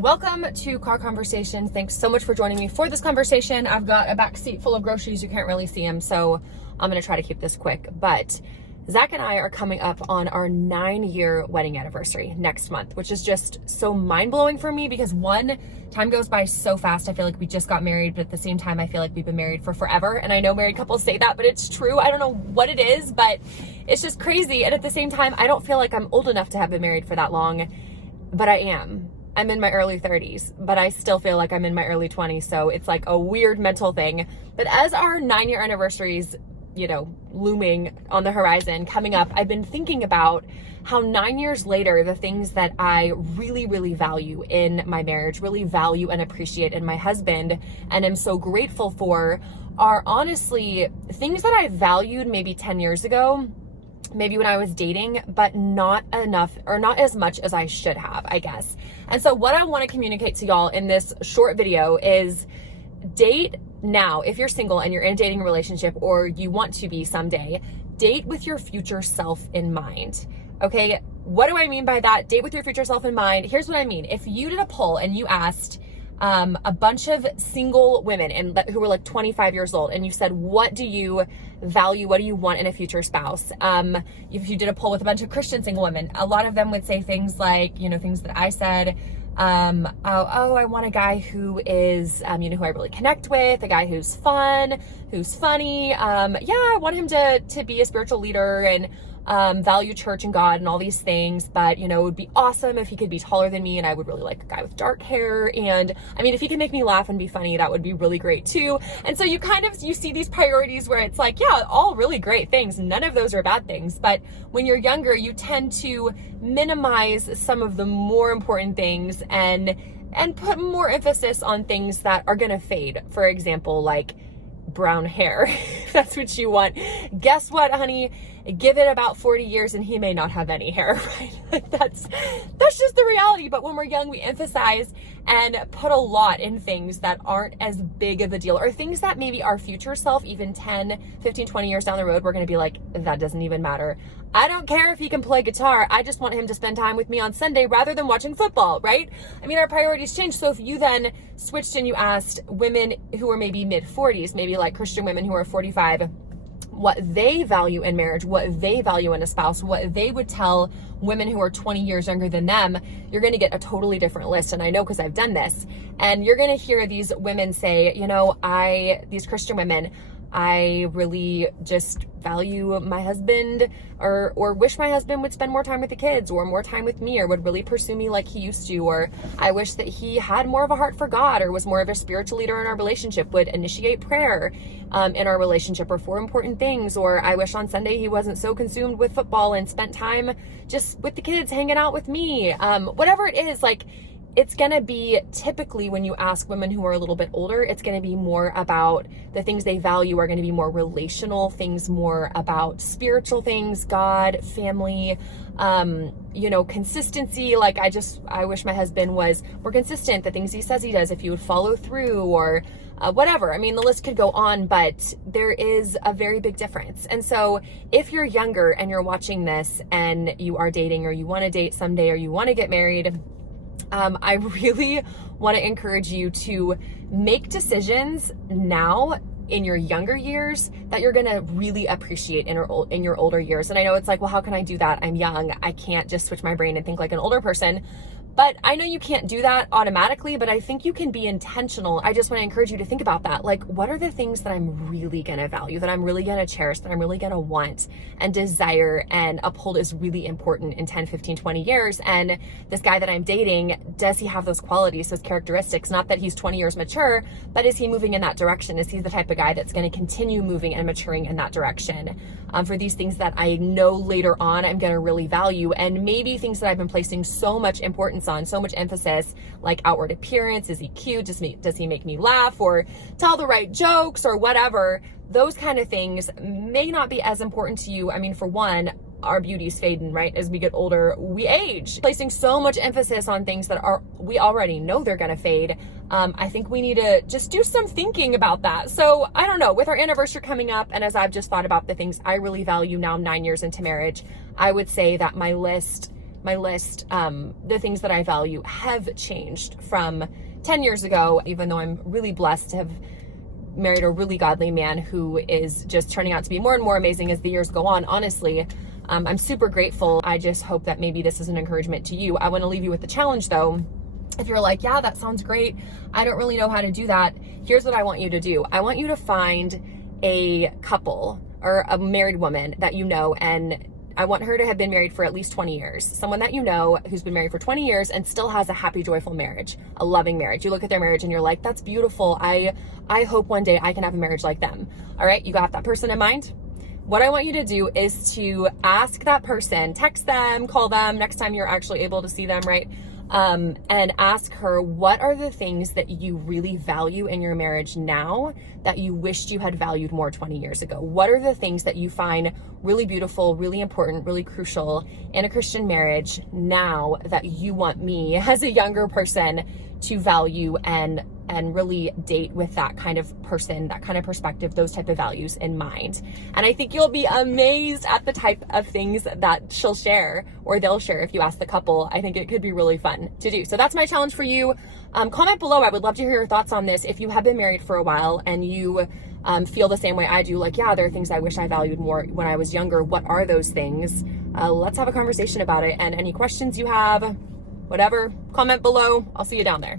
Welcome to Car Conversation. Thanks so much for joining me for this conversation. I've got a back seat full of groceries. You can't really see them, so I'm going to try to keep this quick. But Zach and I are coming up on our 9-year wedding anniversary next month, which is just so mind-blowing for me because one, time goes by so fast. I feel like we just got married, but at the same time, I feel like we've been married for forever. And I know married couples say that, but it's true. I don't know what it is, but it's just crazy. And at the same time, I don't feel like I'm old enough to have been married for that long, but I am. I'm in my early 30s, but I still feel like I'm in my early 20s. So it's like a weird mental thing. But as our 9-year anniversaries, looming on the horizon, coming up, I've been thinking about how 9 years later, the things that I really, really value in my marriage, really value and appreciate in my husband, and am so grateful for, are honestly things that I valued maybe 10 years ago, maybe when I was dating, but not enough or not as much as I should have, I guess. And so what I want to communicate to y'all in this short video is date now. If you're single and you're in a dating relationship or you want to be someday, date with your future self in mind. Okay. What do I mean by that? Date with your future self in mind. Here's what I mean. If you did a poll and you asked a bunch of single women who were like 25 years old, and you said, what do you value? What do you want in a future spouse? If you did a poll with a bunch of Christian single women, a lot of them would say things like, things that I said, I want a guy who is, who I really connect with, a guy who's fun, who's funny. I want him to be a spiritual leader and value church and God and all these things, but it would be awesome if he could be taller than me, and I would really like a guy with dark hair, and if he can make me laugh and be funny, that would be really great too. And so you see these priorities where it's like, yeah, all really great things, none of those are bad things, but when you're younger, you tend to minimize some of the more important things and put more emphasis on things that are gonna fade. For example, like brown hair. If that's what you want. Guess what, honey? Give it about 40 years and he may not have any hair, right? Like that's just the reality. But when we're young, we emphasize and put a lot in things that aren't as big of a deal, or things that maybe our future self, even 10, 15, 20 years down the road, we're going to be like, that doesn't even matter. I don't care if he can play guitar. I just want him to spend time with me on Sunday rather than watching football, right? Our priorities change. So if you then switched and you asked women who are maybe mid 40s, maybe like Christian women who are 45, what they value in marriage, what they value in a spouse, what they would tell women who are 20 years younger than them, you're going to get a totally different list. And I know because I've done this. And you're going to hear these women say, these Christian women, I really just value my husband or wish my husband would spend more time with the kids or more time with me or would really pursue me like he used to, or I wish that he had more of a heart for God or was more of a spiritual leader in our relationship, would initiate prayer in our relationship or for important things, or I wish on Sunday he wasn't so consumed with football and spent time just with the kids hanging out with me. Whatever it is, like, it's going to be typically when you ask women who are a little bit older, it's going to be more about the things they value are going to be more relational things, more about spiritual things, God, family, consistency. Like I wish my husband was more consistent, the things he says he does, if he would follow through or whatever. The list could go on, but there is a very big difference. And so if you're younger and you're watching this and you are dating or you want to date someday or you want to get married, I really want to encourage you to make decisions now in your younger years that you're going to really appreciate in your older years. And I know it's like, well, how can I do that? I'm young. I can't just switch my brain and think like an older person. But I know you can't do that automatically, but I think you can be intentional. I just want to encourage you to think about that. Like, what are the things that I'm really going to value, that I'm really going to cherish, that I'm really going to want and desire and uphold is really important in 10, 15, 20 years. And this guy that I'm dating, does he have those qualities, those characteristics? Not that he's 20 years mature, but is he moving in that direction? Is he the type of guy that's going to continue moving and maturing in that direction? For these things that I know later on I'm going to really value, and maybe things that I've been placing so much importance on, so much emphasis, like outward appearance. Is he cute? Does he make me laugh or tell the right jokes or whatever? Those kind of things may not be as important to you. For one, our beauty's fading, right? As we get older, we age. Placing so much emphasis on things that we already know they're gonna fade. I think we need to just do some thinking about that. So I don't know, with our anniversary coming up, and as I've just thought about the things I really value now, 9 years into marriage, I would say that my list my list, the things that I value have changed from 10 years ago, even though I'm really blessed to have married a really godly man who is just turning out to be more and more amazing as the years go on. Honestly, I'm super grateful. I just hope that maybe this is an encouragement to you. I want to leave you with the challenge though. If you're like, yeah, that sounds great, I don't really know how to do that, here's what I want you to do. I want you to find a couple or a married woman that you know, and I want her to have been married for at least 20 years. Someone that you know who's been married for 20 years and still has a happy, joyful marriage, a loving marriage. You look at their marriage and you're like, that's beautiful. I hope one day I can have a marriage like them. All right, you got that person in mind? What I want you to do is to ask that person, text them, call them next time you're actually able to see them, right? And ask her, what are the things that you really value in your marriage now that you wished you had valued more 20 years ago? What are the things that you find really beautiful, really important, really crucial in a Christian marriage now that you want me as a younger person to value and really date with that kind of person, that kind of perspective, those type of values in mind. And I think you'll be amazed at the type of things that she'll share or they'll share if you ask the couple. I think it could be really fun to do. So that's my challenge for you. Comment below. I would love to hear your thoughts on this. If you have been married for a while and you feel the same way I do, like, yeah, there are things I wish I valued more when I was younger. What are those things? Let's have a conversation about it. And any questions you have, whatever, comment below. I'll see you down there.